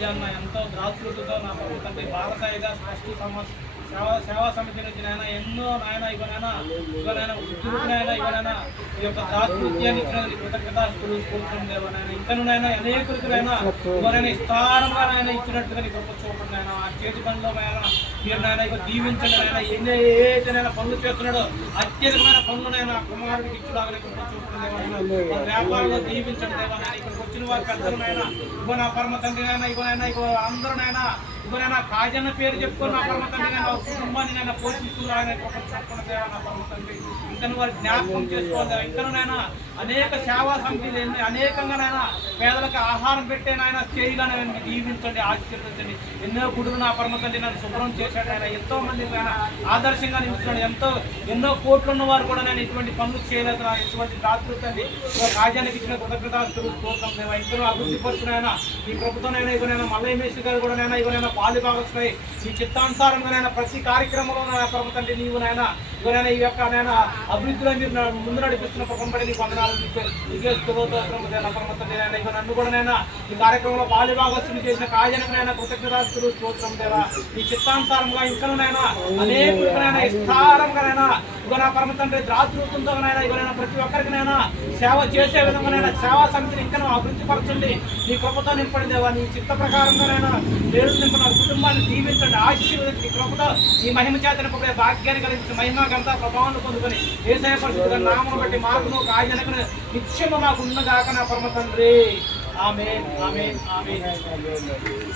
రాజాన్న ఎంతో దాతృతతో నా ప్రభు తండ్రి భారతాయిగా స్పష్టి సేవా సమితి నుంచి నాయన ఎన్నో నాయన ఇవనైనా ఉద్యోగునైనా ఇవనైనా ఈ యొక్క దాతృత్యాన్ని ఇచ్చిన కృతజ్ఞతాస్తులు కోరుతుంది దేవనైనా ఇంకనైనా అనేకులకైనా ఇవనైనా విస్తారంగా నాయన ఇచ్చినట్టుగా నీ గొప్ప చూపండి నాయన ఆ చేతి పనిలో మీరు నాయన ఇక దీవించండి నాయన ఏదైనా పనులు చేస్తున్నాడో అత్యధికమైన పనులనైనా కుమారుడికి ఇచ్చులాగా గొప్ప చూపండి దేవనైనా వ్యాపారంలో దీవించండి దేవనైనా ఇక్కడికి వచ్చిన వారికి అందరూనైనా ఇగో నా పరమ తండ్రినైనా ఇగో అందరూనైనా ఇవరైనా కాజన్న పేరు చెప్పుకొని నా పరమ తండ్రి నేను కుటుంబాన్ని నేను పోషిస్తూ ఆయన చెప్పడం దేవా నా పరమ తండ్రి ఇంకా వారి జ్ఞాపకం చేసుకోవాలి ఇంకనైనా అనేక సేవా సమితిలు అనేకంగానైనా పేదలకు ఆహారం పెట్టేనైనా చేయగానే దీవించండి ఆశీర్వదించండి ఎన్నో గుడులు నా పరమ తండ్రి నన్ను శుభ్రం చేశాడు ఆయన ఎంతో మంది ఆయన ఆదర్శంగా నిలుస్తున్నాడు ఎన్నో కోట్లు ఉన్న వారు కూడా నేను ఇటువంటి పనులు చేయలేదు నా ఇటువంటి దాతృత్వండి రాజ్యానికి ఇచ్చిన కృతజ్ఞతాస్తులు కోరుతాం దేవా ఇంకనూ అభివృద్ధి పరుచునైనా ఈ ప్రభుత్వంలో ఇవనైనా మల్లయ్యేశ్వరి గారు కూడా నైనా ఇవనైనా పాలు భాగస్వామి నీ చిత్తానుసారంగానైనా ప్రతి కార్యక్రమంలో నా పరమ తండ్రి నీవు నాయన ఇవరైనా ఈ యొక్క నాయన అభివృద్ధిలో మీరు ముందు నడిపిస్తున్న ప్రభుత్వం నీకు వందనాలు నన్ను కూడా నైనా ఈ కార్యక్రమంలో పాలు భాగస్వామి చేసిన కార్యాలనైనా కృతజ్ఞతాస్తులు స్తోత్రం దేవా ఈ చిత్తానుసారంగా ఇంకనైనా అనేకులకైనా విస్తారంగానైనా ఇక నా పరమ తండ్రి దాతృత్వంతోనైనా ఇవరైనా ప్రతి ఒక్కరికినైనా సేవ చేసే విధంగానైనా సేవా సమితిని ఇంకా అభివృద్ధి పరచండి నీ కృపతో నింపండి దేవా నీ చిత్త ప్రకారంగానైనా పేరు నింపిన కుటుంబాన్ని దీవించండి ఆశీర్వదించి నీ కృపతో ఈ మహిమ చేత నింపబడే భాగ్యాన్ని కలిగించి మహిమ గంట ప్రభావాన్ని పొందుకొని ఏసయ పరిస్థితుల నామను బట్టి మాకును కార్యాలకు నిత్యము మాకు ఉన్నగాక నా పరమ తండ్రి ఆమేన్ ఆమేన్ ఆమేన్.